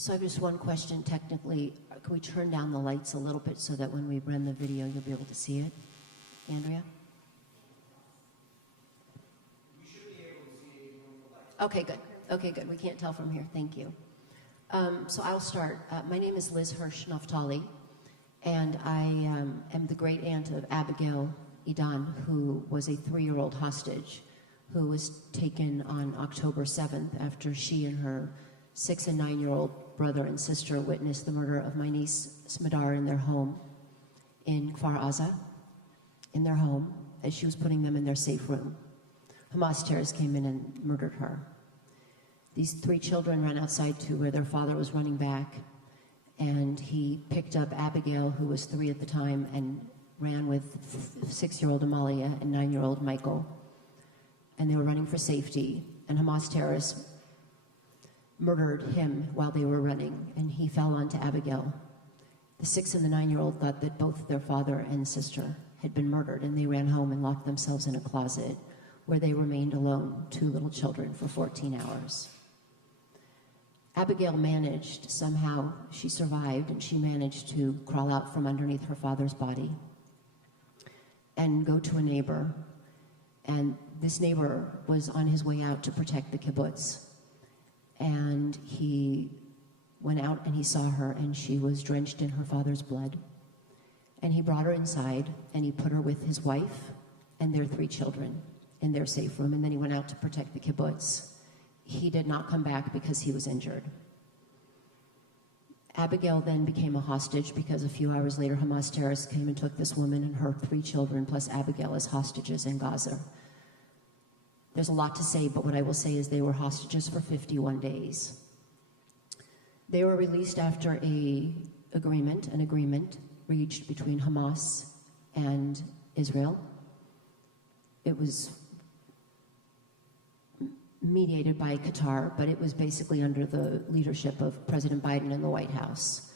So I have just one question technically. Can we turn down the lights a little bit so that when we run the video, you'll be able to see it? Andrea? You should be able to see it from the lights. Okay, good. Okay, good. We can't tell from here. Thank you. So I'll start. My name is Liz Hirsch Naftali, and I am the great aunt of Abigail Idan, who was a 3-year-old hostage who was taken on October 7th after she and her 6 and 9-year-old brother and sister witnessed the murder of my niece Smadar in their home in Kfar Aza, in their home, as she was putting them in their safe room. Hamas terrorists came in and murdered her. These 3 children ran outside to where their father was running back, and he picked up Abigail, who was 3 at the time, and ran with 6-year-old Amalia and 9-year-old Michael. And they were running for safety, and Hamas terrorists murdered him while they were running, and he fell onto Abigail. The 6 and the 9-year-old thought that both their father and sister had been murdered, and they ran home and locked themselves in a closet where they remained alone, 2 little children, for 14 hours. Abigail managed, somehow she survived, and she managed to crawl out from underneath her father's body and go to a neighbor. And this neighbor was on his way out to protect the kibbutz. And he went out and he saw her, and she was drenched in her father's blood. And he brought her inside, and he put her with his wife and their 3 children in their safe room, and then he went out to protect the kibbutz. He did not come back because he was injured. Abigail then became a hostage because a few hours later, Hamas terrorists came and took this woman and her 3 children, plus Abigail, as hostages in Gaza. There's a lot to say, but what I will say is they were hostages for 51 days. They were released after an agreement reached between Hamas and Israel. It was mediated by Qatar, but it was basically under the leadership of President Biden in the White House.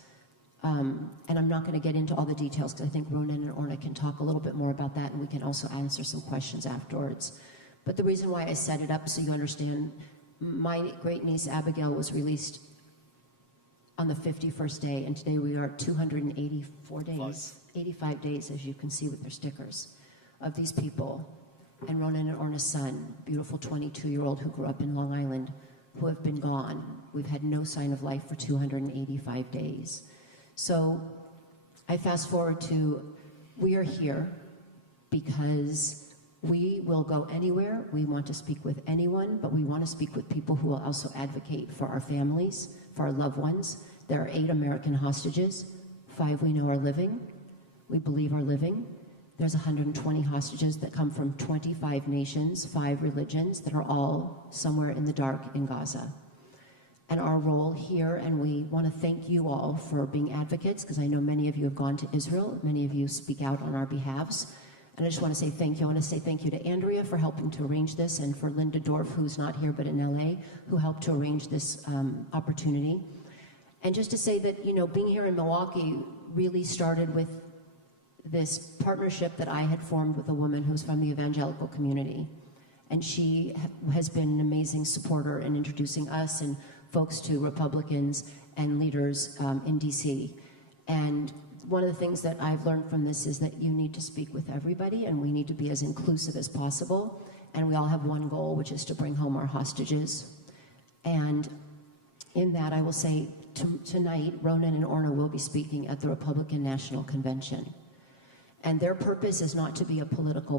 And I'm not going to get into all the details because I think Ronan and Orna can talk a little bit more about that, and we can also answer some questions afterwards. But the reason why I set it up so you understand, my great-niece Abigail was released on the 51st day, and today we are 284 days, 85 days, as you can see with their stickers, of these people. And Ronan and Orna's son, beautiful 22-year-old who grew up in Long Island, who have been gone. We've had no sign of life for 285 days. So I fast forward to, we are here because we will go anywhere. We want to speak with anyone, but we want to speak with people who will also advocate for our families, for our loved ones. There are 8 American hostages. 5 we know are living. We believe are living. There's 120 hostages that come from 25 nations, 5 religions that are all somewhere in the dark in Gaza. And our role here, and we want to thank you all for being advocates, because I know many of you have gone to Israel, many of you speak out on our behalves. And I just want to say thank you. I want to say thank you to Andrea for helping to arrange this, and for Linda Dorff, who's not here but in LA, who helped to arrange this opportunity. And just to say that, being here in Milwaukee really started with this partnership that I had formed with a woman who's from the evangelical community. And she has been an amazing supporter in introducing us and folks to Republicans and leaders in DC. And one of the things that I've learned from this is that you need to speak with everybody, and we need to be as inclusive as possible. And we all have one goal, which is to bring home our hostages. And in that, I will say tonight, Ronan and Orna will be speaking at the Republican National Convention. And their purpose is not to be a political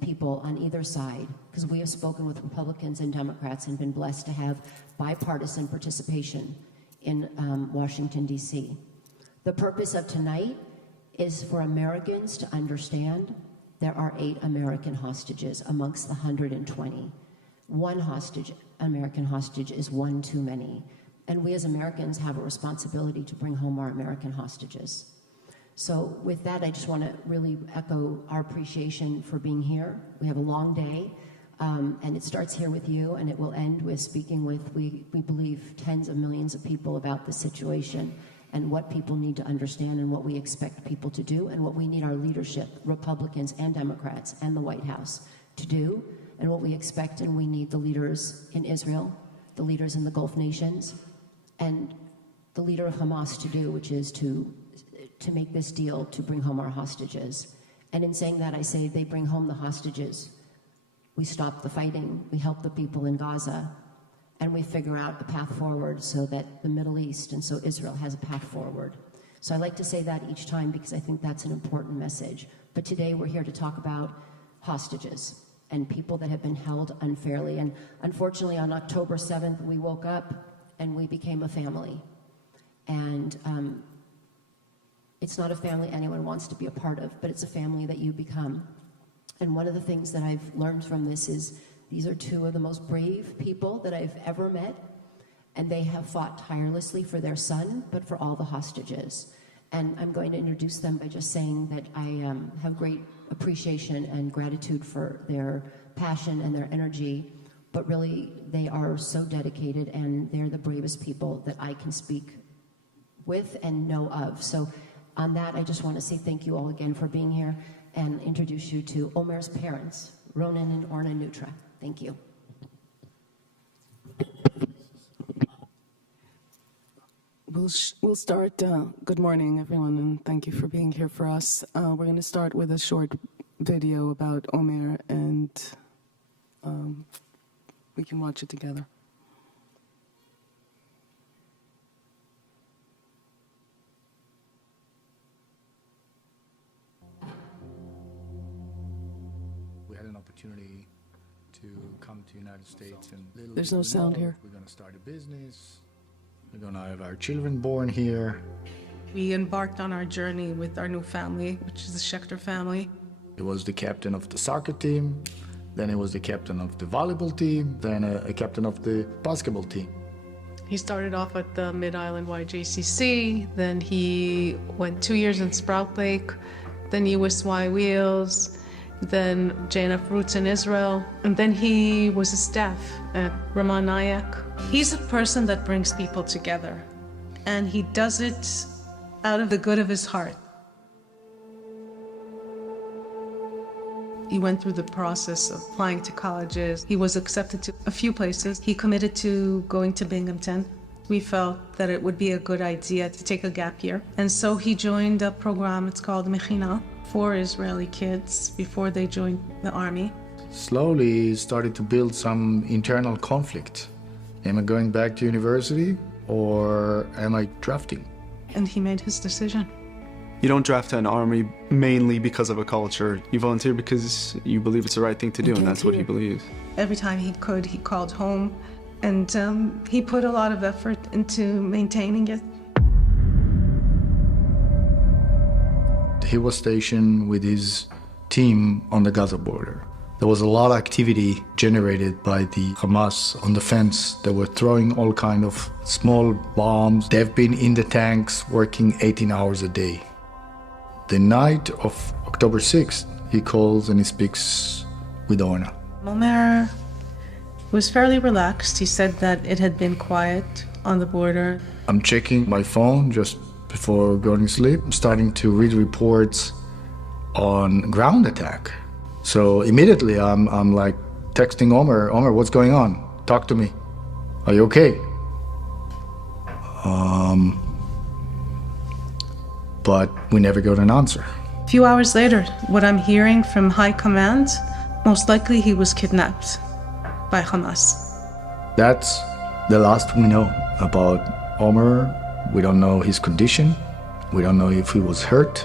people on either side, because we have spoken with Republicans and Democrats and been blessed to have bipartisan participation in Washington, D.C. The purpose of tonight is for Americans to understand there are 8 American hostages amongst the 120. One American hostage is one too many. And we as Americans have a responsibility to bring home our American hostages. So with that, I just want to really echo our appreciation for being here. We have a long day, and it starts here with you, and it will end with speaking with, we believe, tens of millions of people about the situation and what people need to understand and what we expect people to do and what we need our leadership, Republicans and Democrats and the White House, to do, and what we expect and we need the leaders in Israel, the leaders in the Gulf nations, and the leader of Hamas to do, which is to make this deal to bring home our hostages. And in saying that, I say they bring home the hostages. We stop the fighting, we help the people in Gaza, and we figure out a path forward so that the Middle East and so Israel has a path forward. So I like to say that each time because I think that's an important message. But today we're here to talk about hostages and people that have been held unfairly. And unfortunately, on October 7th, we woke up and we became a family. And it's not a family anyone wants to be a part of, but it's a family that you become. And one of the things that I've learned from this is these are two of the most brave people that I've ever met, and they have fought tirelessly for their son, but for all the hostages. And I'm going to introduce them by just saying that I have great appreciation and gratitude for their passion and their energy, but really they are so dedicated, and they're the bravest people that I can speak with and know of. So on that, I just want to say thank you all again for being here and introduce you to Omer's parents, Ronan and Orna Nutra. Thank you. We'll start. Good morning, everyone, and thank you for being here for us. We're going to start with a short video about Omer, and we can watch it together. We had an opportunity to come to the United States, and There's no sound here. We're going to start a business. We're going to have our children born here. We embarked on our journey with our new family, which is the Schechter family. He was the captain of the soccer team, then he was the captain of the volleyball team, then a captain of the basketball team. He started off at the Mid-Island YJCC, then he went 2 years in Sprout Lake, then USY Wheels, then JNF Roots in Israel, and then he was a staff at Raman Nayak. He's a person that brings people together, and he does it out of the good of his heart. He went through the process of applying to colleges. He was accepted to a few places. He committed to going to Binghamton. We felt that it would be a good idea to take a gap year. And so he joined a program, it's called Mechina, for Israeli kids before they joined the army. Slowly he started to build some internal conflict. Am I going back to university, or am I drafting? And he made his decision. You don't draft an army mainly because of a culture. You volunteer because you believe it's the right thing to do, and that's what he believes. Every time he could, he called home, and he put a lot of effort into maintaining it. He was stationed with his team on the Gaza border. There was a lot of activity generated by the Hamas on the fence. They were throwing all kind of small bombs. They've been in the tanks working 18 hours a day. The night of October 6th, he calls and he speaks with Orna. Omer was fairly relaxed. He said that it had been quiet on the border. I'm checking my phone just before going to sleep. I'm starting to read reports on ground attack. So immediately I'm like texting Omer, what's going on? Talk to me. Are you okay? But we never got an answer. A few hours later, what I'm hearing from high command, most likely he was kidnapped by Hamas. That's the last we know about Omer. We don't know his condition. We don't know if he was hurt.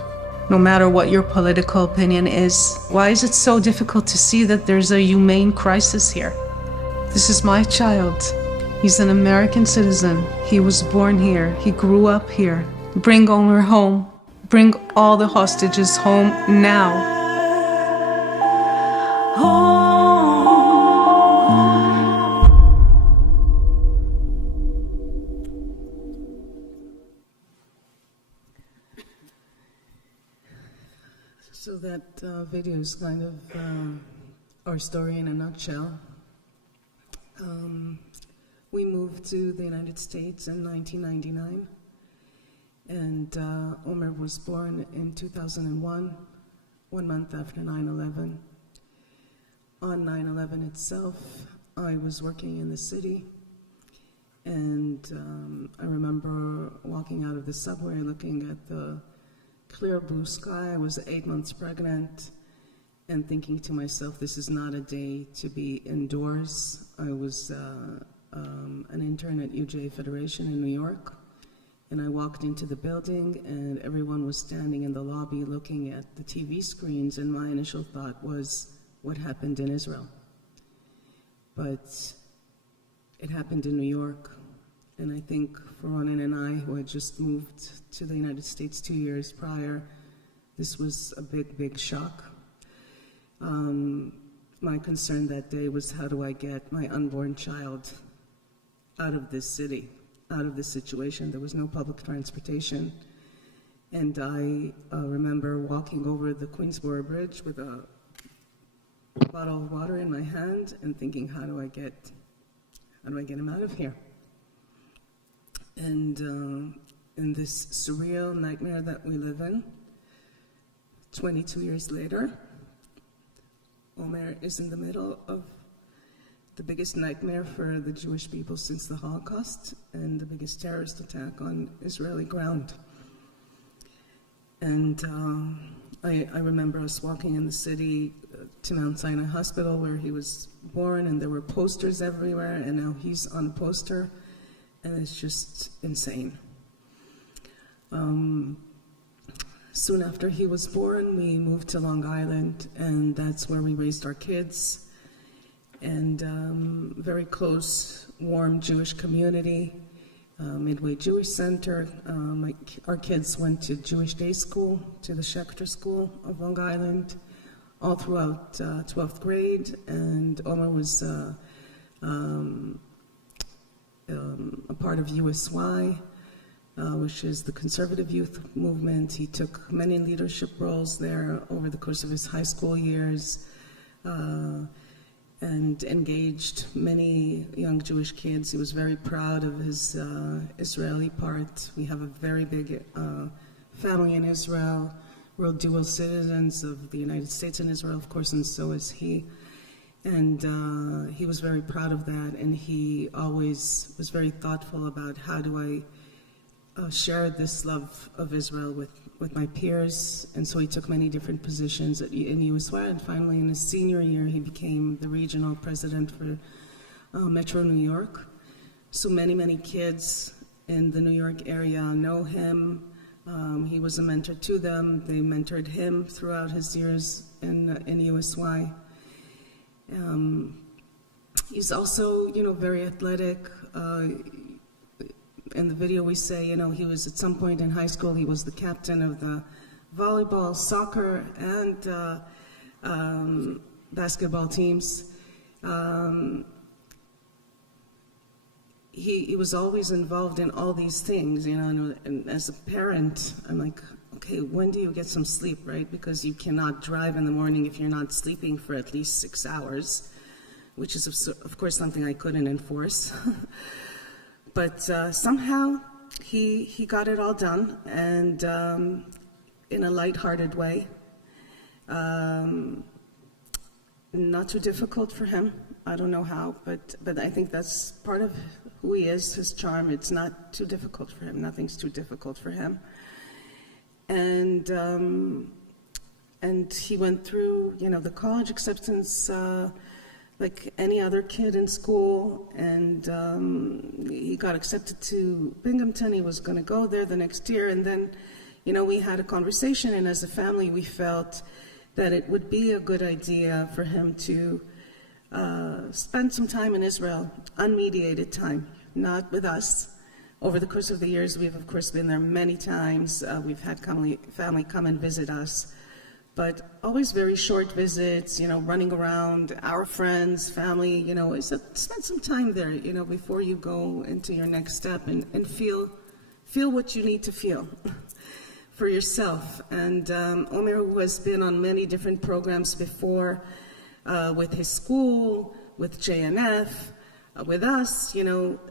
No matter what your political opinion is, why is it so difficult to see that there's a humane crisis here? This is my child. He's an American citizen. He was born here. He grew up here. Bring Omer home. Bring all the hostages home now. So that video is kind of our story in a nutshell. We moved to the United States in 1999, and Omer was born in 2001, 1 month after 9/11. On 9/11 itself, I was working in the city, And I remember walking out of the subway, looking at the clear blue sky. I was 8 months pregnant, and thinking to myself, this is not a day to be indoors. I was an intern at UJ Federation in New York, and I walked into the building, and everyone was standing in the lobby looking at the TV screens, and my initial thought was, what happened in Israel? But it happened in New York, and I think for Ronan and I, who had just moved to the United States 2 years prior, this was a big, big shock. My concern that day was, how do I get my unborn child out of this city, out of this situation? There was no public transportation. And I remember walking over the Queensboro Bridge with a bottle of water in my hand and thinking, how do I get him out of here? And in this surreal nightmare that we live in, 22 years later, Omer is in the middle of the biggest nightmare for the Jewish people since the Holocaust and the biggest terrorist attack on Israeli ground. And I remember us walking in the city to Mount Sinai Hospital where he was born, and there were posters everywhere, and now he's on a poster, and it's just insane. Soon after he was born, we moved to Long Island, and that's where we raised our kids. And very close, warm Jewish community, Midway Jewish Center. Our kids went to Jewish day school, to the Schechter School of Long Island, all throughout 12th grade. And Omer was a part of USY, which is the conservative youth movement. He took many leadership roles there over the course of his high school years, and engaged many young Jewish kids. He was very proud of his Israeli part. We have a very big family in Israel. We're dual citizens of the United States and Israel, of course, and so is he. And he was very proud of that, and he always was very thoughtful about, how do I share this love of Israel with my peers. And so he took many different positions in USY, and finally in his senior year he became the regional president for Metro New York. So many kids in the New York area know him. He was a mentor to them. They mentored him throughout his years in USY. He's also, very athletic. In the video we say, he was at some point in high school, he was the captain of the volleyball, soccer, and basketball teams. He was always involved in all these things, and as a parent, I'm like, okay, when do you get some sleep, right? Because you cannot drive in the morning if you're not sleeping for at least 6 hours, which is, of course, something I couldn't enforce. But somehow he got it all done, and in a lighthearted way. Not too difficult for him. I don't know how, but I think that's part of who he is, his charm. It's not too difficult for him. Nothing's too difficult for him. And he went through, the college acceptance like any other kid in school, and he got accepted to Binghamton. He was going to go there the next year, and then, we had a conversation, and as a family, we felt that it would be a good idea for him to spend some time in Israel, unmediated time, not with us. Over the course of the years, we've, of course, been there many times. We've had family come and visit us, but always very short visits, running around, our friends, family, spend some time there, before you go into your next step, and feel what you need to feel for yourself. And Omer, who has been on many different programs before, with his school, with JNF, with us,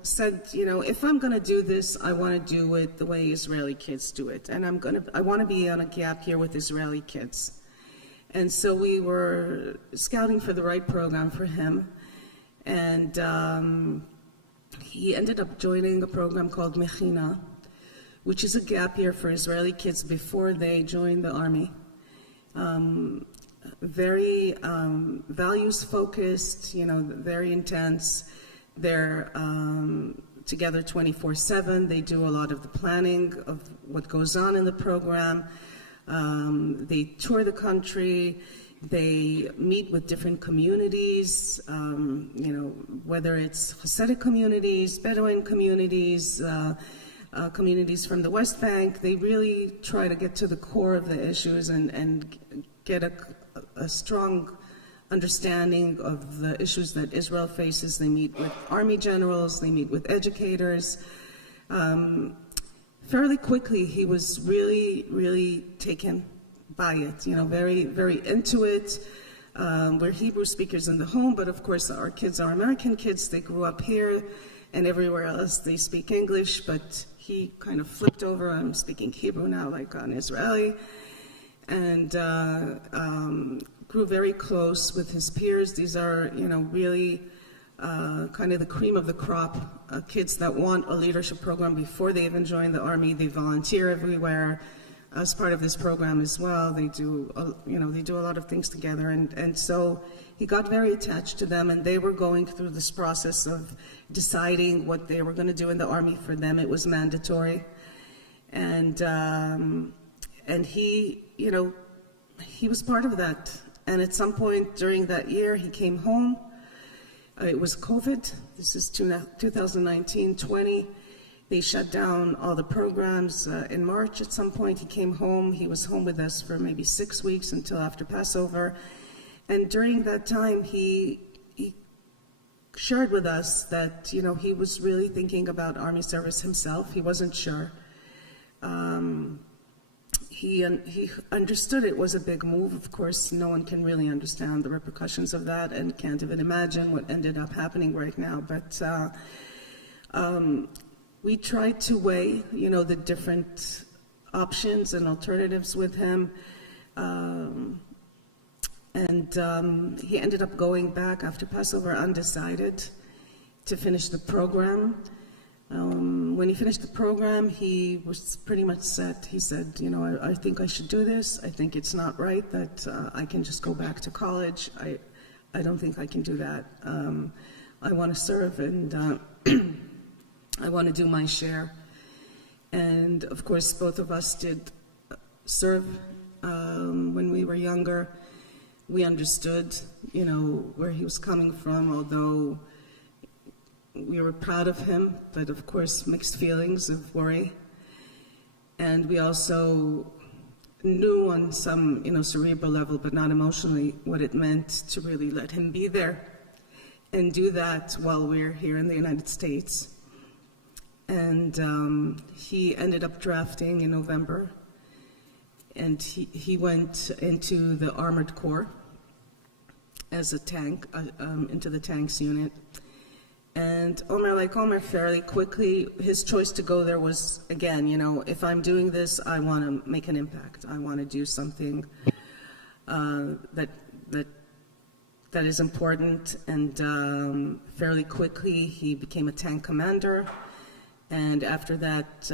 said, if I'm going to do this, I want to do it the way Israeli kids do it. And I want to be on a gap year with Israeli kids. And so we were scouting for the right program for him. And he ended up joining a program called Mechina, which is a gap year for Israeli kids before they join the army. Very values focused, very intense. They're together 24/7. They do a lot of the planning of what goes on in the program. They tour the country. They meet with different communities, whether it's Hasidic communities, Bedouin communities, communities from the West Bank. They really try to get to the core of the issues and get a strong understanding of the issues that Israel faces. They meet with army generals, they meet with educators. Fairly quickly, he was really, really taken by it, very, very into it. We're Hebrew speakers in the home, but of course our kids are American kids. They grew up here, and everywhere else they speak English, but he kind of flipped over. I'm speaking Hebrew now, like on Israeli, and grew very close with his peers. These are, really kind of the cream of the crop, kids that want a leadership program before they even join the army. They volunteer everywhere as part of this program as well. They do, they do a lot of things together, and so he got very attached to them, and they were going through this process of deciding what they were going to do in the army. For them, it was mandatory, and he, he was part of that. And at some point during that year, he came home. It was COVID. This is 2019-20. They shut down all the programs in March. At some point, he came home. He was home with us for maybe 6 weeks until after Passover. And during that time, he shared with us that, he was really thinking about army service himself. He wasn't sure. He understood it was a big move. Of course, no one can really understand the repercussions of that and can't even imagine what ended up happening right now. But we tried to weigh, the different options and alternatives with him. And he ended up going back after Passover undecided to finish the program. When he finished the program, he was pretty much set. He said, I think I should do this. I think it's not right that I can just go back to college. I don't think I can do that. I want to serve, and I want to do my share. And of course, both of us did serve when we were younger. We understood, where he was coming from, although we were proud of him, but of course mixed feelings of worry. And we also knew on some, cerebral level, but not emotionally, what it meant to really let him be there and do that while we're here in the United States. And he ended up drafting in November, and he went into the Armored Corps as a tank, into the tanks unit. And Omer, fairly quickly, his choice to go there was, again, if I'm doing this, I want to make an impact. I want to do something that is important. And fairly quickly, he became a tank commander. And after that,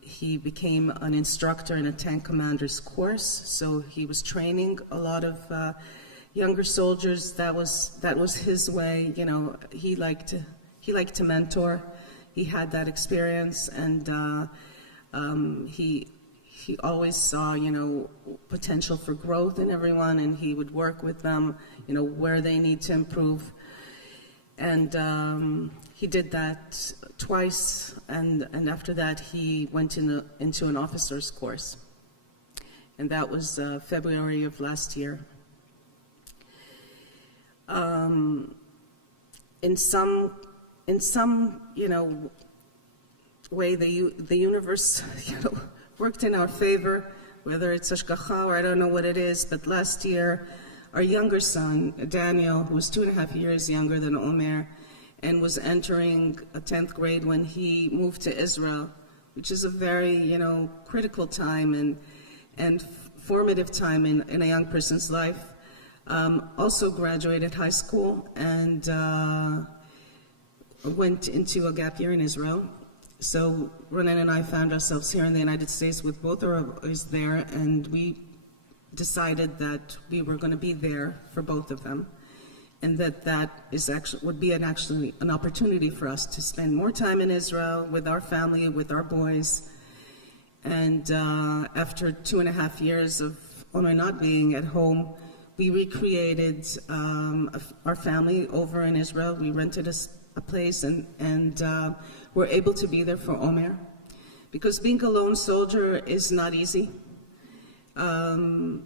he became an instructor in a tank commander's course. So he was training a lot of younger soldiers. That was his way. He liked to mentor. He had that experience, and he always saw potential for growth in everyone, and he would work with them, where they need to improve. And he did that twice, and after that he went into an officer's course, and that was February of last year. In some way, the universe worked in our favor, whether it's hashgacha or I don't know what it is. But last year, our younger son Daniel, who was 2.5 years younger than Omer, and was entering 10th grade when he moved to Israel, which is a very critical time and formative time in a young person's life. Also graduated high school, and went into a gap year in Israel. So Ronen and I found ourselves here in the United States with both our boys there, and we decided that we were going to be there for both of them, and that is actually would be an opportunity for us to spend more time in Israel with our family, with our boys. And after 2.5 years of Omer not being at home, we recreated our family over in Israel. We rented a place and were able to be there for Omer, because being a lone soldier is not easy. Omer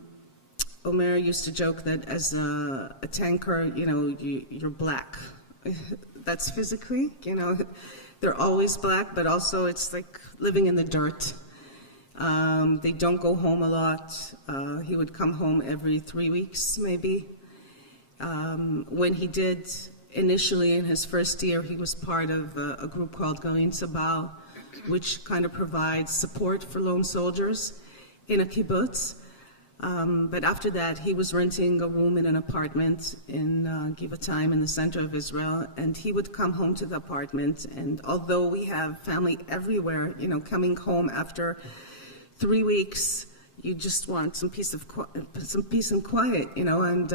used to joke that as a tanker, you're black. That's physically, they're always black, but also it's like living in the dirt. They don't go home a lot. He would come home every 3 weeks, maybe. When he did, initially in his first year, he was part of a group called Congregation Shalom, which kind of provides support for lone soldiers in a kibbutz. But after that, he was renting a room in an apartment in Givatayim in the center of Israel, and he would come home to the apartment. And although we have family everywhere, coming home after 3 weeks, you just want some peace and quiet, And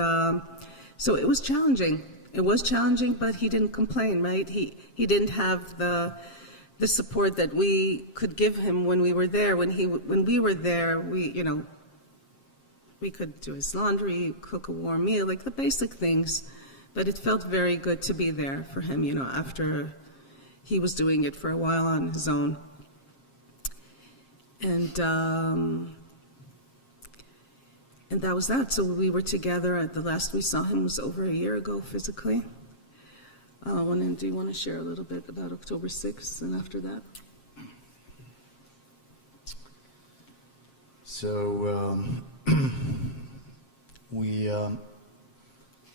so it was challenging. It was challenging, but he didn't complain, right? He didn't have the support that we could give him when we were there. When we were there, we could do his laundry, cook a warm meal, like the basic things. But it felt very good to be there for him, after he was doing it for a while on his own. And that was that. So we were together. The last we saw him was over a year ago physically. Do you want to share a little bit about October 6th and after that? So we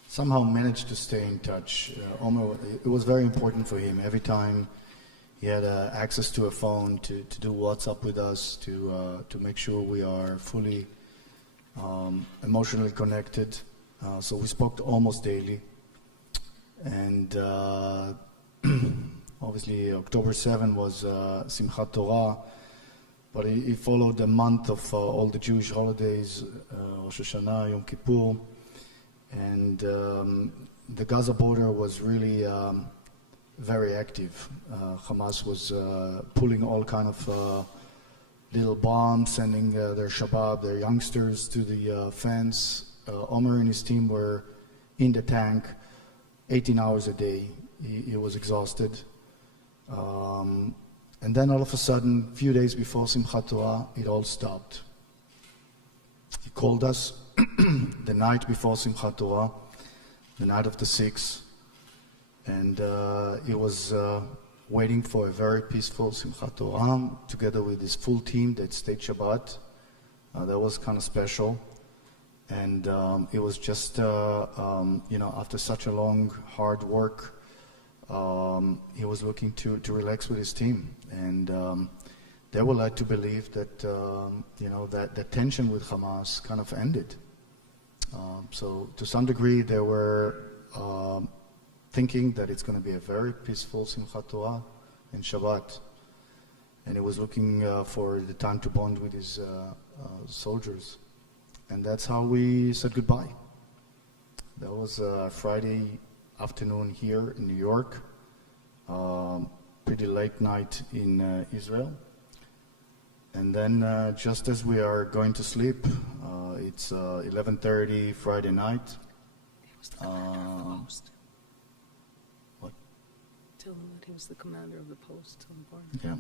somehow managed to stay in touch. Omer, it was very important for him. Every time he had access to a phone to do WhatsApp with us, to make sure we are fully emotionally connected. So we spoke almost daily. And obviously October 7 was Simchat Torah, but he followed the month of all the Jewish holidays, Rosh Hashanah, Yom Kippur, and the Gaza border was really very active. Hamas was pulling all kind of little bombs, sending their Shabab, their youngsters to the fence. Omer and his team were in the tank 18 hours a day. He was exhausted. And then all of a sudden, a few days before Simchat Torah, it all stopped. He called us the night before Simchat Torah, the night of the 6th, and he was waiting for a very peaceful Simchat Torah together with his full team that stayed Shabbat. That was kind of special. And it was just, after such a long, hard work, he was looking to relax with his team. And they were led to believe that, that the tension with Hamas kind of ended. So to some degree, they were thinking that it's going to be a very peaceful Simchat Torah and Shabbat. And he was looking for the time to bond with his soldiers. And that's how we said goodbye. That was Friday afternoon here in New York, pretty late night in Israel. And then just as we are going to sleep, it's 11:30 Friday night. He was the commander of the post. What? Tell him that he was the commander of the post. Yeah.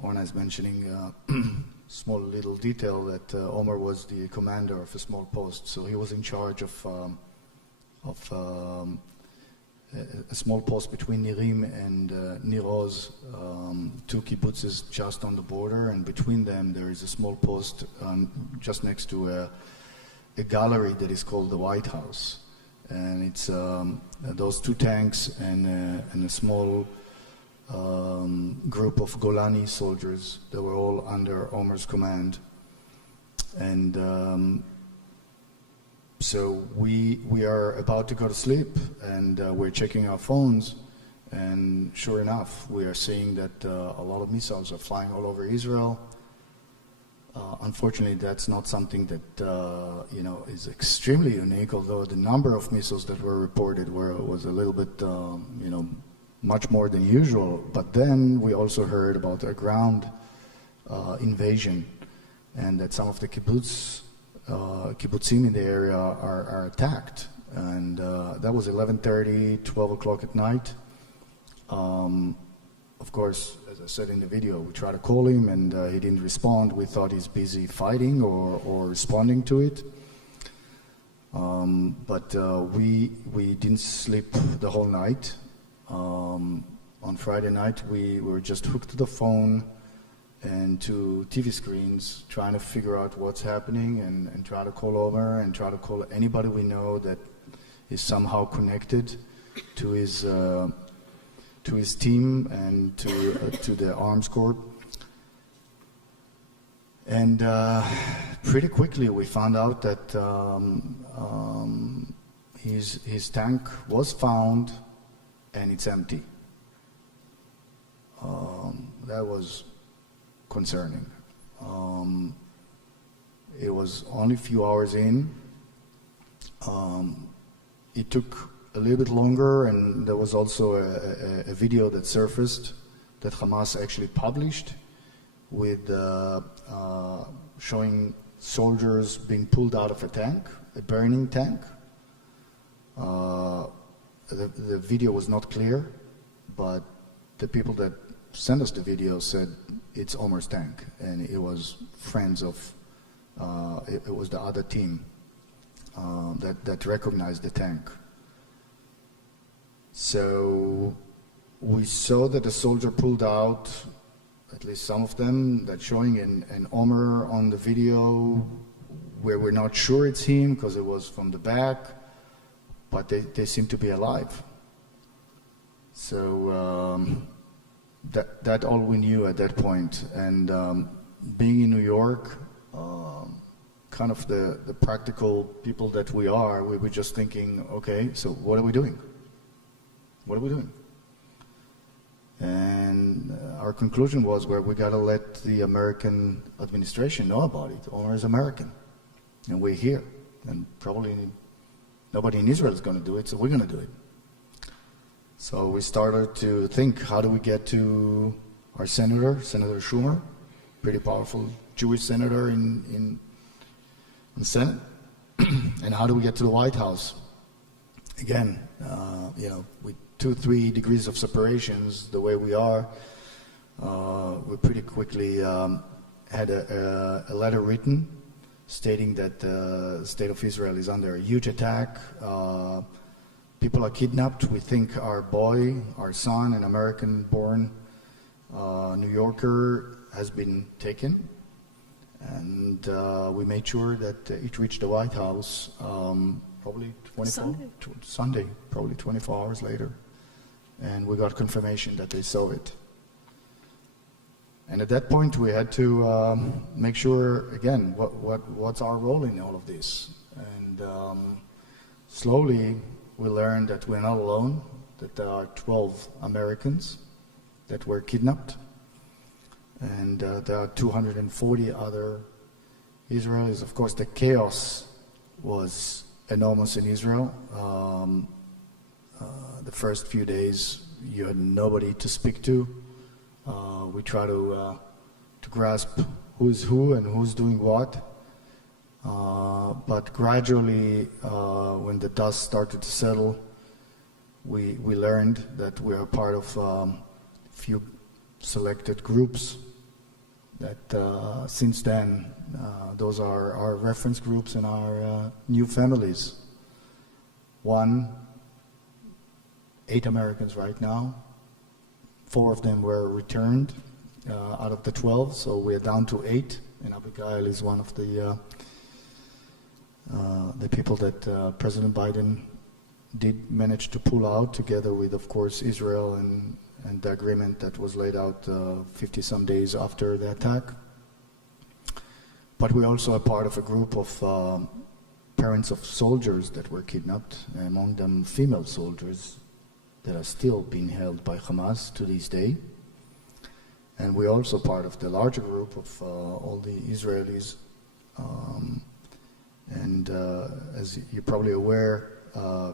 Orna is mentioning small little detail that Omer was the commander of a small post, so he was in charge of a small post between Nirim and Nir Oz, two kibbutzes just on the border, and between them there is a small post just next to a gallery that is called the White House, and it's those two tanks and a small group of Golani soldiers that were all under Omer's command. And So we are about to go to sleep, and we're checking our phones, and sure enough, we are seeing that a lot of missiles are flying all over Israel. Unfortunately, that's not something that is extremely unique. Although the number of missiles that were reported was a little bit, much more than usual. But then we also heard about a ground invasion, and that some of the kibbutzim in the area are attacked. And that was 11:30, 12 o'clock at night. Of course, as I said in the video, we tried to call him, and he didn't respond. We thought he's busy fighting or responding to it. But we didn't sleep the whole night. On Friday night, we were just hooked to the phone and to TV screens, trying to figure out what's happening, and try to call over and try to call anybody we know that is somehow connected to his team and to the arms corps. And pretty quickly we found out that his tank was found and it's empty. That was concerning. It was only a few hours in. It took a little bit longer, and there was also a video that surfaced that Hamas actually published with showing soldiers being pulled out of a tank, a burning tank. The video was not clear, but the people that sent us the video said it's Omer's tank, and it was friends of, it was the other team that recognized the tank. So we saw that the soldier pulled out, at least some of them, that showing an Omer on the video, where we're not sure it's him because it was from the back, but they seem to be alive. So that all we knew at that point. And being in New York, kind of the practical people that we are, we were just thinking, okay, so what are we doing? What are we doing? And our conclusion was, well, we got to let the American administration know about it. Omer is American, and we're here, and probably nobody in Israel is going to do it, so we're going to do it. So we started to think, how do we get to our Senator Schumer, pretty powerful Jewish senator in the Senate, and how do we get to the White House? Again, with 2-3 degrees of separations, the way we are, we pretty quickly had a letter written stating that the state of Israel is under a huge attack. People are kidnapped. We think our boy, our son, an American-born New Yorker, has been taken. And we made sure that it reached the White House probably 24 hours later. And we got confirmation that they saw it. And at that point, we had to make sure, again, what's our role in all of this? And slowly, we learned that we're not alone, that there are 12 Americans that were kidnapped, and there are 240 other Israelis. Of course, the chaos was enormous in Israel. The first few days, you had nobody to speak to. We try to grasp who's who and who's doing what. But gradually, when the dust started to settle, we learned that we are part of a few selected groups that since then, those are our reference groups and our new families. 8 Americans right now. 4 of them were returned out of the 12, so we're down to 8, and Abigail is one of the people that President Biden did manage to pull out, together with, of course, Israel and the agreement that was laid out 50-some days after the attack. But we're also a part of a group of parents of soldiers that were kidnapped, among them female soldiers that are still being held by Hamas to this day. And we're also part of the larger group of all the Israelis. As you're probably aware,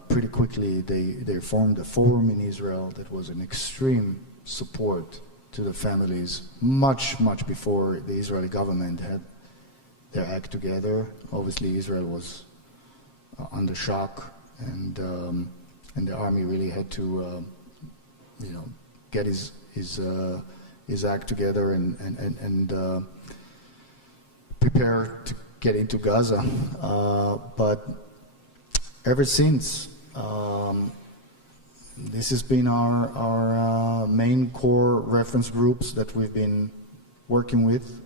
pretty quickly they formed a forum in Israel that was an extreme support to the families, much before the Israeli government had their act together. Obviously, Israel was under shock, and the army really had to, get his act together and prepare to get into Gaza. But ever since, this has been our main core reference groups that we've been working with,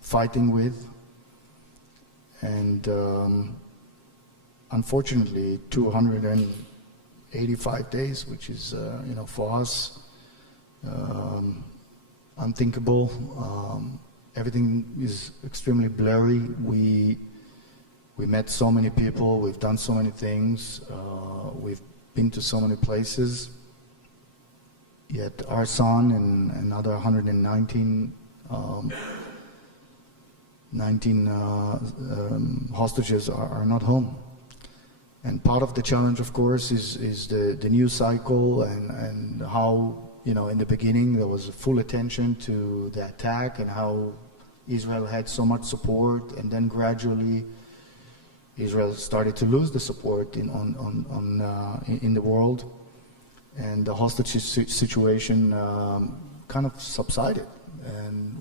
fighting with, and unfortunately 285 days, which is for us unthinkable. Everything is extremely blurry. We met so many people, we've done so many things, we've been to so many places, yet our son and another 119 hostages are not home. And part of the challenge, of course, is the news cycle and how, in the beginning there was full attention to the attack and how Israel had so much support, and then gradually Israel started to lose the support in the world, and the hostage situation kind of subsided. And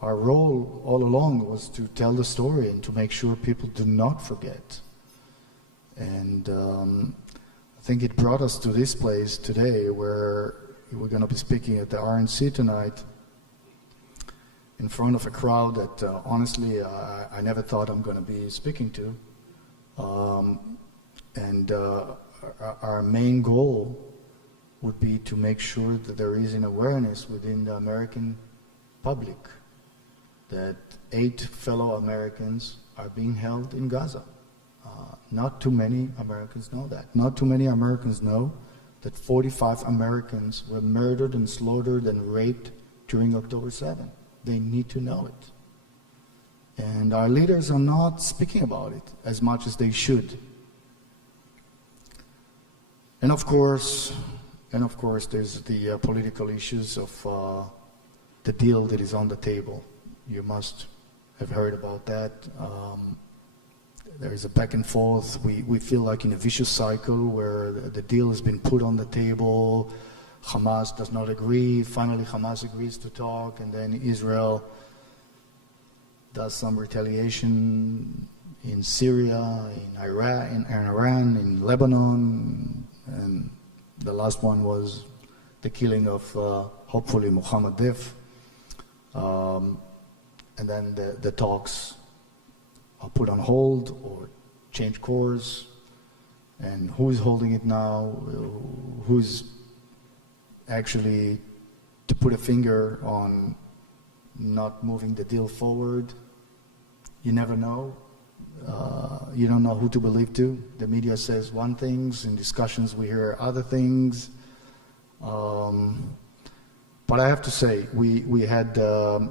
our role all along was to tell the story and to make sure people do not forget. And I think it brought us to this place today, where we're going to be speaking at the RNC tonight in front of a crowd that honestly I never thought I'm going to be speaking to. Our main goal would be to make sure that there is an awareness within the American public that 8 fellow Americans are being held in Gaza. Not too many Americans know that. Not too many Americans know that 45 Americans were murdered and slaughtered and raped during October 7th. They need to know it. And our leaders are not speaking about it as much as they should. And of course, there's the political issues of the deal that is on the table. You must have heard about that. There is a back and forth. We feel like in a vicious cycle where the deal has been put on the table. Hamas does not agree. Finally, Hamas agrees to talk, and then Israel does some retaliation in Syria, in Iran, in Lebanon, and the last one was the killing of hopefully Mohammed Dif. And then the talks are put on hold or change course. And who is holding it now? Who's actually to put a finger on not moving the deal forward? You never know. You don't know who to believe to. The media says one things, in discussions we hear other things. But I have to say, we had the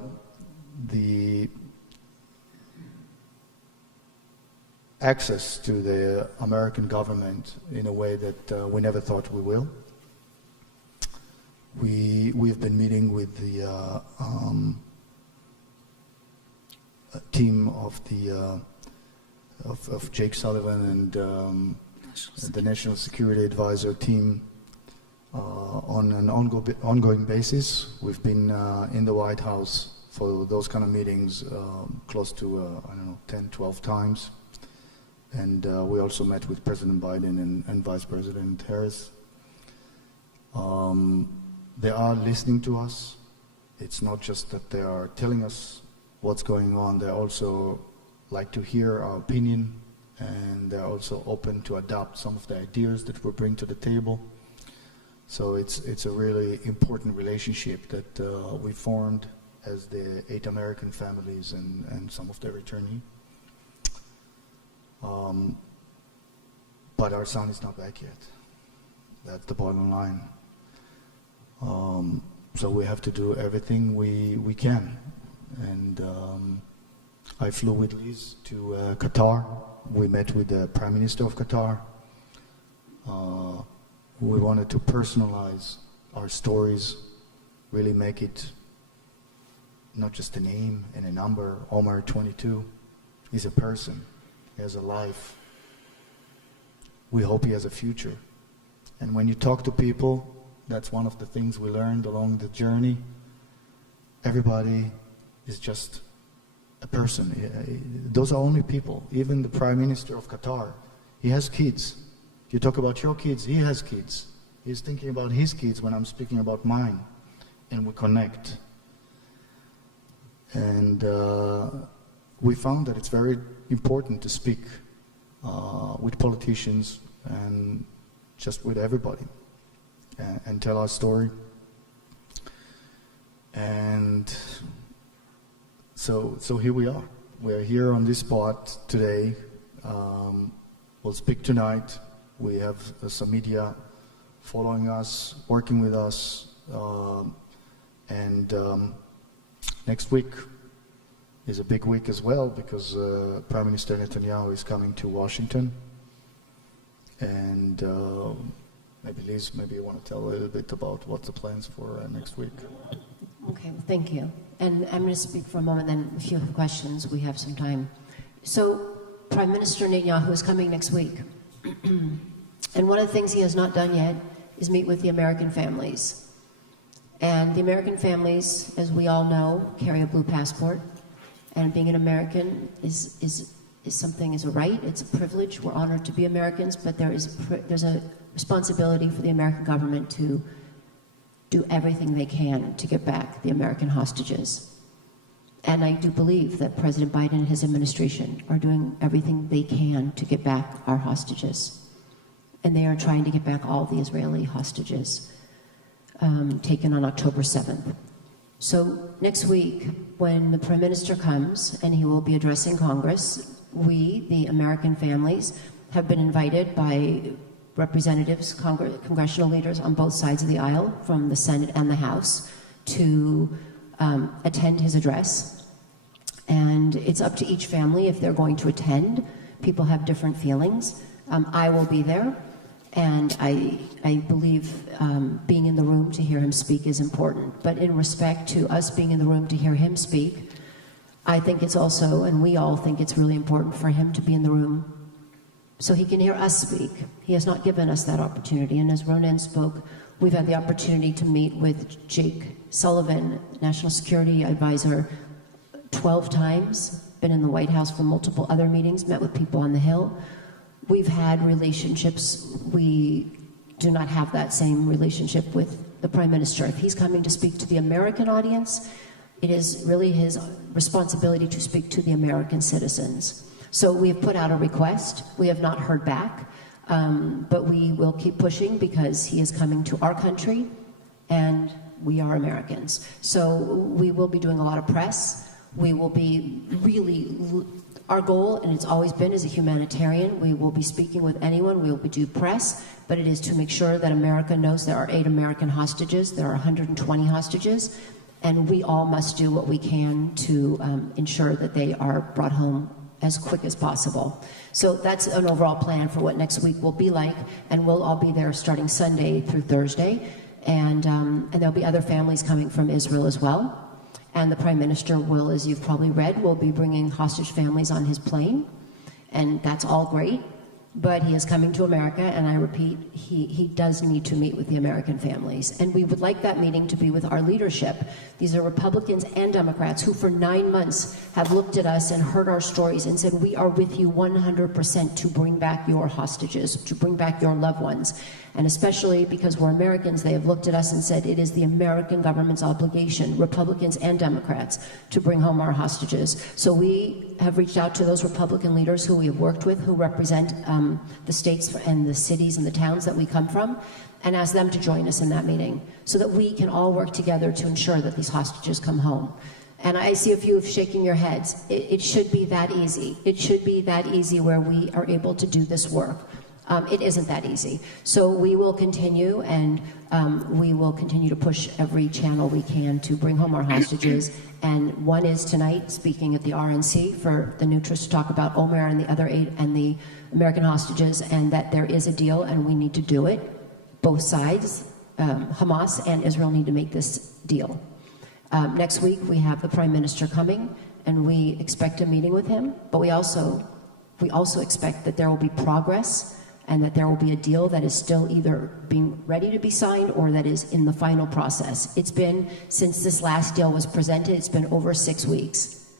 access to the American government in a way that we never thought we will. We've been meeting with the team of the of Jake Sullivan and the National Security Advisor team on an ongoing basis. We've been in the White House for those kind of meetings close to 10, 12 times. And we also met with President Biden and Vice President Harris. They are listening to us. It's not just that they are telling us what's going on. They also like to hear our opinion, and they're also open to adopt some of the ideas that we bring to the table. So it's a really important relationship that we formed as the 8 American families and some of their returnees. But our son is not back yet. That's the bottom line. So we have to do everything we can. And I flew with Liz to Qatar. We met with the Prime Minister of Qatar. We wanted to personalize our stories, really make it not just a name and a number. Omar 22 is a person. He has a life. We hope he has a future. And when you talk to people, that's one of the things we learned along the journey. Everybody is just a person. Those are only people. Even the Prime Minister of Qatar, he has kids. You talk about your kids, he has kids. He's thinking about his kids when I'm speaking about mine. And we connect. And we found that it's very important to speak with politicians and just with everybody and tell our story. And so here we are. We're here on this spot today. We'll speak tonight. We have some media following us, working with us, and next week is a big week as well because Prime Minister Netanyahu is coming to Washington. And maybe Liz, maybe you want to tell a little bit about what the plans for next week. Okay, well, thank you. And I'm going to speak for a moment, then if you have questions, we have some time. So, Prime Minister Netanyahu is coming next week. And one of the things he has not done yet is meet with the American families. And the American families, as we all know, carry a blue passport. And being an American is a right, it's a privilege. We're honored to be Americans, but there's a responsibility for the American government to do everything they can to get back the American hostages. And I do believe that President Biden and his administration are doing everything they can to get back our hostages. And they are trying to get back all the Israeli hostages taken on October 7th. So next week, when the Prime Minister comes and he will be addressing Congress, we, the American families, have been invited by representatives, congressional leaders on both sides of the aisle, from the Senate and the House, to attend his address. And it's up to each family if they're going to attend. People have different feelings. I will be there, and I believe being in the room to hear him speak is important. But in respect to us being in the room to hear him speak, I think it's also, and we all think it's really important for him to be in the room so he can hear us speak. He has not given us that opportunity. And as Ronen spoke, we've had the opportunity to meet with Jake Sullivan, National Security Advisor, 12 times, been in the White House for multiple other meetings, met with people on the Hill. We've had relationships. We do not have that same relationship with the Prime Minister. If he's coming to speak to the American audience, it is really his responsibility to speak to the American citizens. So we have put out a request. We have not heard back, but we will keep pushing because he is coming to our country and we are Americans. So we will be doing a lot of press. We will be really, our goal, and it's always been as a humanitarian, we will be speaking with anyone, we will do press, but it is to make sure that America knows there are 8 American hostages, there are 120 hostages, and we all must do what we can to ensure that they are brought home as quick as possible. So that's an overall plan for what next week will be like, and we'll all be there starting Sunday through Thursday, and there'll be other families coming from Israel as well. And the Prime Minister will, as you've probably read, will be bringing hostage families on his plane, and that's all great. But he is coming to America, and I repeat, he does need to meet with the American families. And we would like that meeting to be with our leadership. These are Republicans and Democrats who for 9 months have looked at us and heard our stories and said, we are with you 100% to bring back your hostages, to bring back your loved ones. And especially because we're Americans, they have looked at us and said it is the American government's obligation, Republicans and Democrats, to bring home our hostages. So we have reached out to those Republican leaders who we have worked with, who represent the states and the cities and the towns that we come from, and asked them to join us in that meeting so that we can all work together to ensure that these hostages come home. And I see a few of shaking your heads. It should be that easy. It should be that easy where we are able to do this work. It isn't that easy. So we will continue, and we will continue to push every channel we can to bring home our hostages. And one is tonight speaking at the RNC for the Nutris to talk about Omer and the other 8 and the American hostages, and that there is a deal and we need to do it. Both sides, Hamas and Israel, need to make this deal. Next week we have the Prime Minister coming, and we expect a meeting with him, but we also expect that there will be progress and that there will be a deal that is still either being ready to be signed or that is in the final process. It's been, since this last deal was presented, it's been over 6 weeks.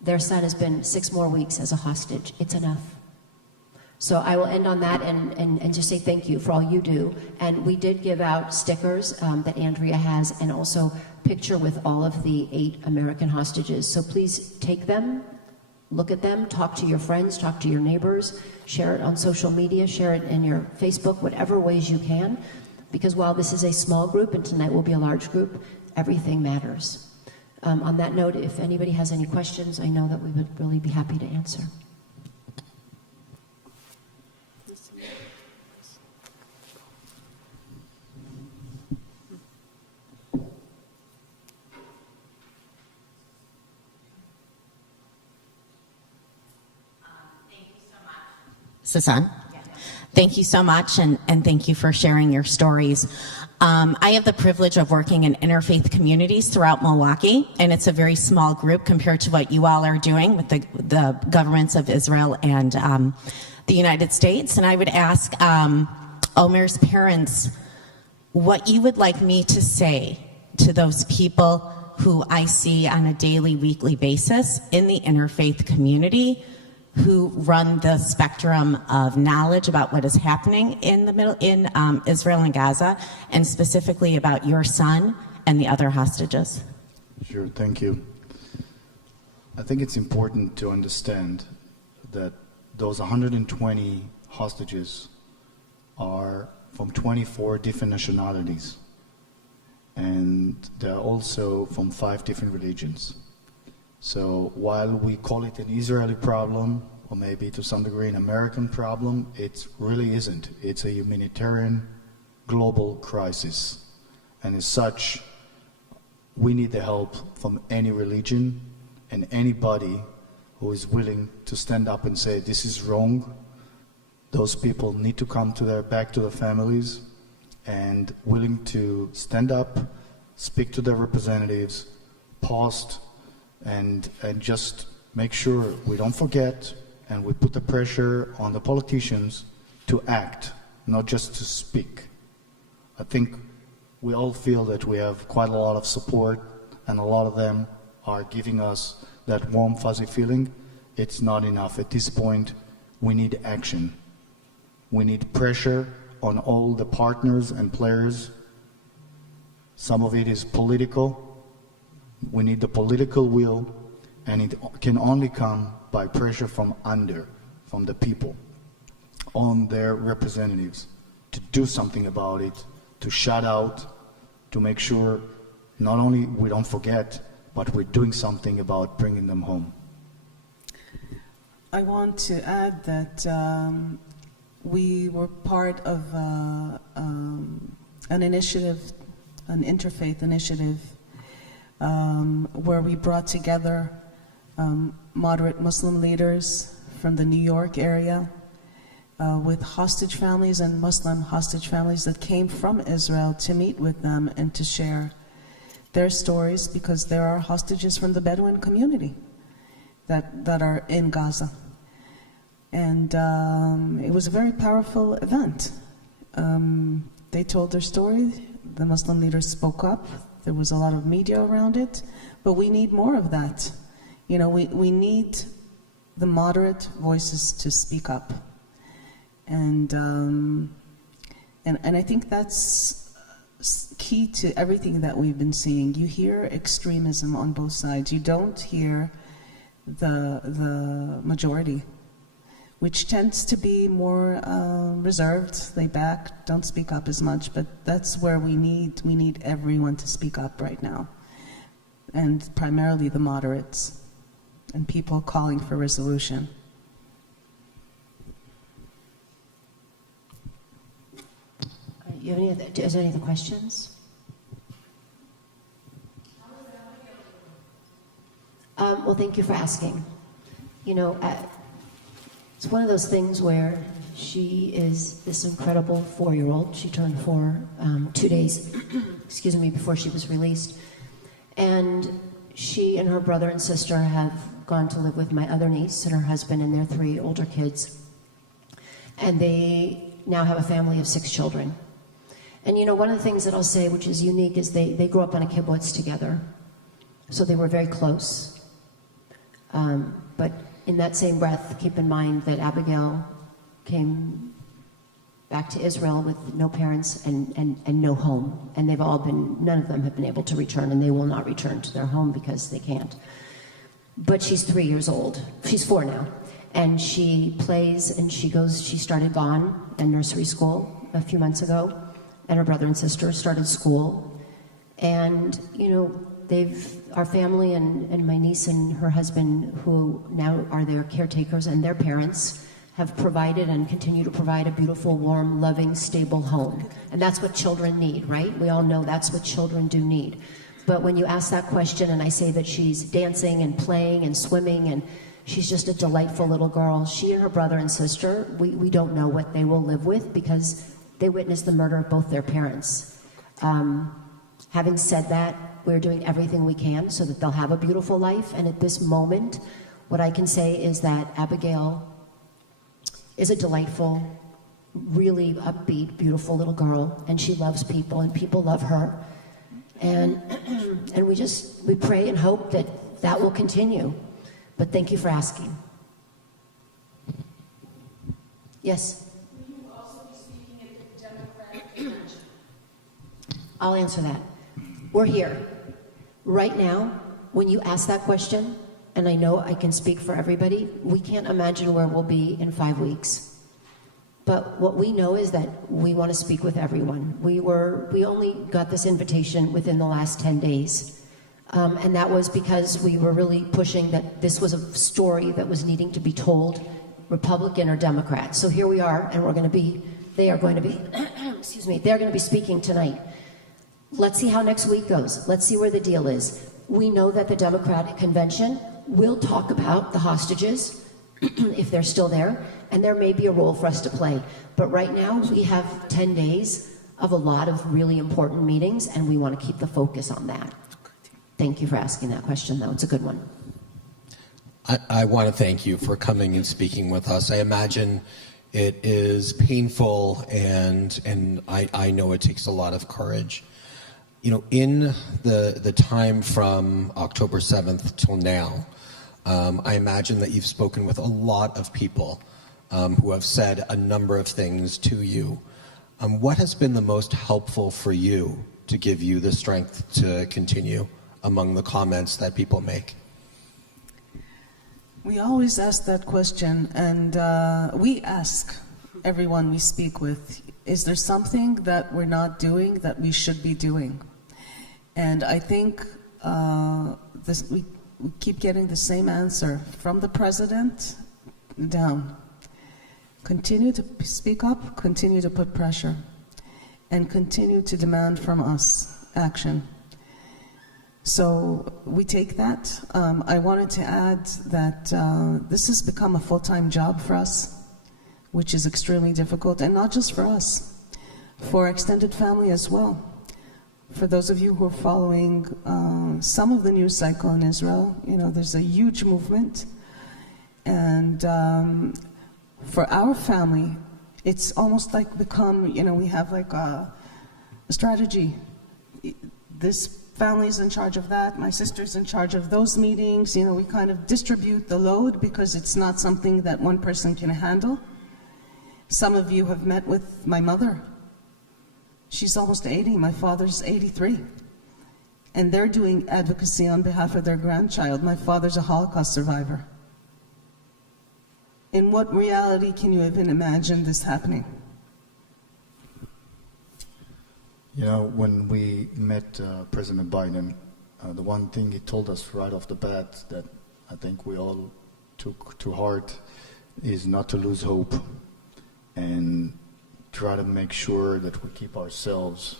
Their son has been 6 more weeks as a hostage. It's enough. So I will end on that and just say thank you for all you do. And we did give out stickers that Andrea has, and also a picture with all of the 8 American hostages. So please take them, look at them, talk to your friends, talk to your neighbors, share it on social media, share it in your Facebook, whatever ways you can. Because while this is a small group, and tonight will be a large group, everything matters. On that note, if anybody has any questions, I know that we would really be happy to answer. Susan, thank you so much, and thank you for sharing your stories. I have the privilege of working in interfaith communities throughout Milwaukee, and it's a very small group compared to what you all are doing with the governments of Israel and the United States. And I would ask Omer's parents what you would like me to say to those people who I see on a daily, weekly basis in the interfaith community, who run the spectrum of knowledge about what is happening in Israel and Gaza, and specifically about your son and the other hostages. Sure, thank you. I think it's important to understand that those 120 hostages are from 24 different nationalities, and they're also from 5 different religions. So while we call it an Israeli problem, or maybe to some degree an American problem, it really isn't. It's a humanitarian global crisis. And as such, we need the help from any religion and anybody who is willing to stand up and say, this is wrong. Those people need to come back to their families, and willing to stand up, speak to their representatives, post, and just make sure we don't forget, and we put the pressure on the politicians to act, not just to speak. I think we all feel that we have quite a lot of support, and a lot of them are giving us that warm, fuzzy feeling. It's not enough. At this point, we need action. We need pressure on all the partners and players. Some of it is political. We need the political will, and it can only come by pressure from the people, on their representatives, to do something about it, to shut out, to make sure not only we don't forget, but we're doing something about bringing them home. I want to add that we were part of an initiative, an interfaith initiative, where we brought together moderate Muslim leaders from the New York area with hostage families and Muslim hostage families that came from Israel to meet with them and to share their stories, because there are hostages from the Bedouin community that are in Gaza. And it was a very powerful event. They told their story, the Muslim leaders spoke up, there was a lot of media around it, but we need more of that. You know, we need the moderate voices to speak up. And I think that's key to everything that we've been seeing. You hear extremism on both sides. You don't hear the majority, which tends to be more reserved, laid back, don't speak up as much, but that's where we need everyone to speak up right now. and primarily the moderates, and people calling for resolution. You have is there any other questions? Well, thank you for asking. You know, it's one of those things where she is this incredible 4-year-old. She turned 4 2 days, excuse me, before she was released. And she and her brother and sister have gone to live with my other niece and her husband and their 3 older kids. And they now have a family of 6 children. And you know, one of the things that I'll say, which is unique, is they grew up on a kibbutz together. So they were very close. But in that same breath, keep in mind that Abigail came back to Israel with no parents and no home. And they've all been, none of them have been able to return, and they will not return to their home because they can't. But she's 3 years old. She's 4 now. And she plays and she started Gone in nursery school a few months ago. And her brother and sister started school. And, you know, our family and my niece and her husband, who now are their caretakers, and their parents have provided and continue to provide a beautiful, warm, loving, stable home. And that's what children need, right? We all know that's what children do need. But when you ask that question and I say that she's dancing and playing and swimming and she's just a delightful little girl, she and her brother and sister, we don't know what they will live with because they witnessed the murder of both their parents. Having said that, we're doing everything we can so that they'll have a beautiful life. And at this moment, what I can say is that Abigail is a delightful, really upbeat, beautiful little girl, and she loves people, and people love her. And we pray and hope that will continue. But thank you for asking. Yes? Will you also be speaking at the Democratic Convention? I'll answer that. We're here. Right now, when you ask that question, and I know I can speak for everybody, we can't imagine where we'll be in 5 weeks. But what we know is that we want to speak with everyone. We only got this invitation within the last 10 days. And that was because we were really pushing that this was a story that was needing to be told, Republican or Democrat. So here we are, and they are going to be, excuse me, they're going to be speaking tonight. Let's see how next week goes. Let's see where the deal is. We know that the Democratic Convention will talk about the hostages, if they're still there, and there may be a role for us to play. But right now, we have 10 days of a lot of really important meetings, and we want to keep the focus on that. Thank you for asking that question, though. It's a good one. I want to thank you for coming and speaking with us. I imagine it is painful, and I know it takes a lot of courage. You know, in the time from October 7th till now, I imagine that you've spoken with a lot of people who have said a number of things to you. What has been the most helpful for you to give you the strength to continue among the comments that people make? We always ask that question, and we ask everyone we speak with, is there something that we're not doing that we should be doing? And I think we keep getting the same answer from the president down. Continue to speak up, continue to put pressure, and continue to demand from us action. So we take that. I wanted to add that this has become a full-time job for us, which is extremely difficult, and not just for us, for our extended family as well. For those of you who are following some of the news cycle in Israel, you know, there's a huge movement. And for our family, it's almost like become, you know, we have like a strategy. This family's in charge of that, my sister's in charge of those meetings. You know, we kind of distribute the load because it's not something that one person can handle. Some of you have met with my mother. She's almost 80, my father's 83. And they're doing advocacy on behalf of their grandchild. My father's a Holocaust survivor. In what reality can you even imagine this happening? You know, when we met President Biden, the one thing he told us right off the bat that I think we all took to heart is not to lose hope and try to make sure that we keep ourselves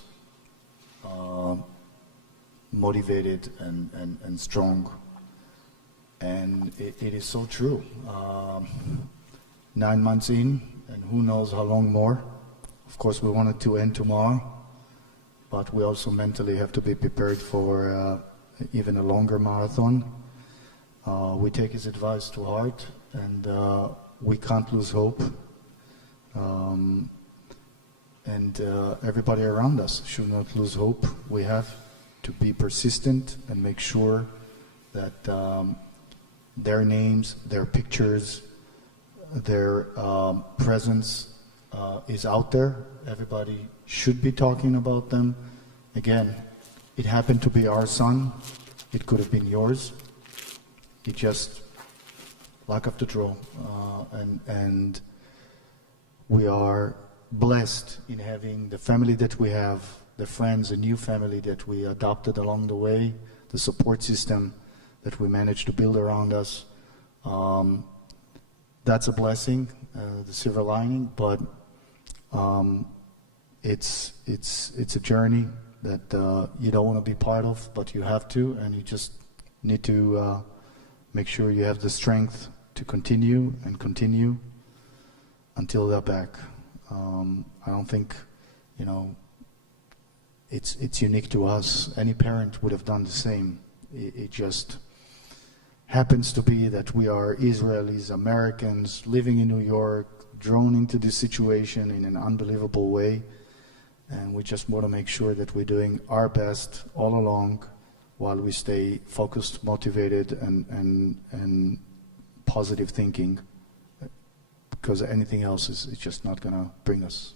motivated and strong. And it is so true. 9 months in, and who knows how long more. Of course, we want it to end tomorrow, but we also mentally have to be prepared for even a longer marathon. We take his advice to heart, and we can't lose hope. And everybody around us should not lose hope. We have to be persistent and make sure that their names, their pictures, their presence is out there. Everybody should be talking about them. Again, it happened to be our son. It could have been yours. It just luck of the draw. And we are blessed in having the family that we have, the friends, a new family that we adopted along the way, the support system that we managed to build around us. That's a blessing, the silver lining, but it's a journey that you don't want to be part of, but you have to, and you just need to make sure you have the strength to continue until they're back. I don't think, it's unique to us. Any parent would have done the same. It just happens to be that we are Israelis, Americans, living in New York, drawn into this situation in an unbelievable way. And we just want to make sure that we're doing our best all along while we stay focused, motivated, and positive thinking. Because anything else is just not going to bring us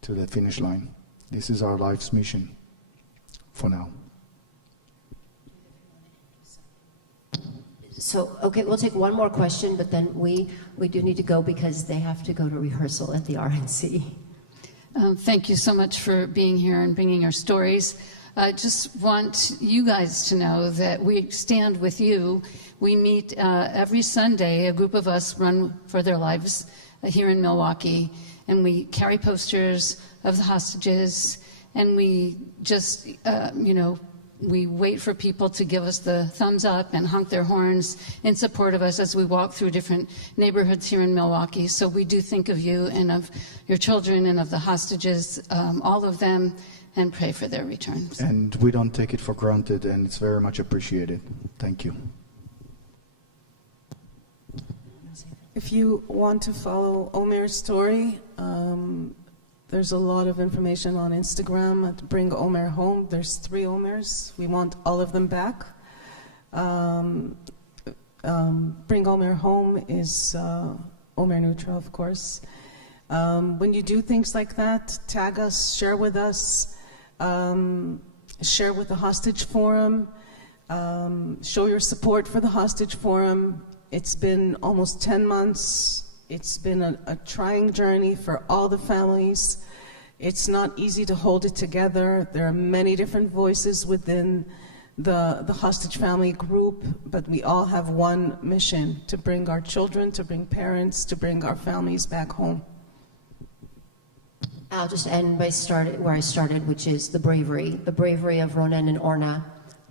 to the finish line. This is our life's mission for now. So, okay, we'll take one more question, but then we do need to go because they have to go to rehearsal at the RNC. Thank you so much for being here and bringing your stories. I just want you guys to know that we stand with you. We meet every Sunday. A group of us run for their lives here in Milwaukee, and we carry posters of the hostages, and we just, we wait for people to give us the thumbs up and honk their horns in support of us as we walk through different neighborhoods here in Milwaukee. So we do think of you and of your children and of the hostages, all of them, and pray for their return. And we don't take it for granted, and it's very much appreciated. Thank you. If you want to follow Omer's story, there's a lot of information on Instagram at Bring Omer Home. There's 3 Omers. We want all of them back. Bring Omer Home is Omer Neutral, of course. When you do things like that, tag us, share with us, share with the Hostage Forum, show your support for the Hostage Forum. It's been almost 10 months. It's been a trying journey for all the families. It's not easy to hold it together. There are many different voices within the hostage family group, but we all have one mission: to bring our children, to bring parents, to bring our families back home. I'll just end by where I started, which is the bravery of Ronen and Orna,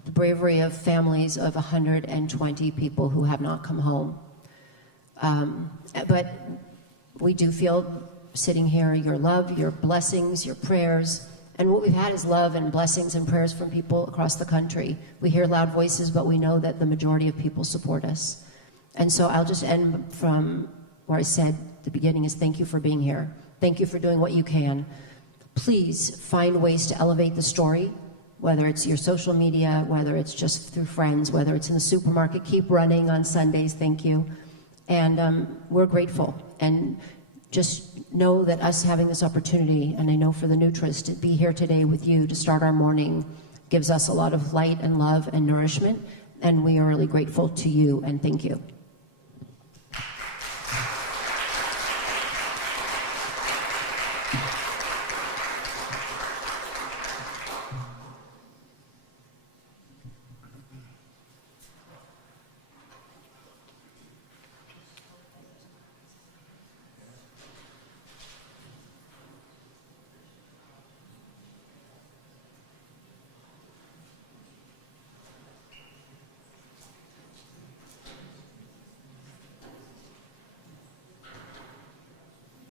the bravery of families of 120 people who have not come home. But we do feel, sitting here, your love, your blessings, your prayers. And what we've had is love and blessings and prayers from people across the country. We hear loud voices, but we know that the majority of people support us. And so I'll just end from where I said at the beginning is thank you for being here. Thank you for doing what you can. Please find ways to elevate the story, whether it's your social media, whether it's just through friends, whether it's in the supermarket. Keep running on Sundays. Thank you. And we're grateful. And just know that us having this opportunity, and I know for the Neutras, to be here today with you to start our morning gives us a lot of light and love and nourishment. And we are really grateful to you, and thank you.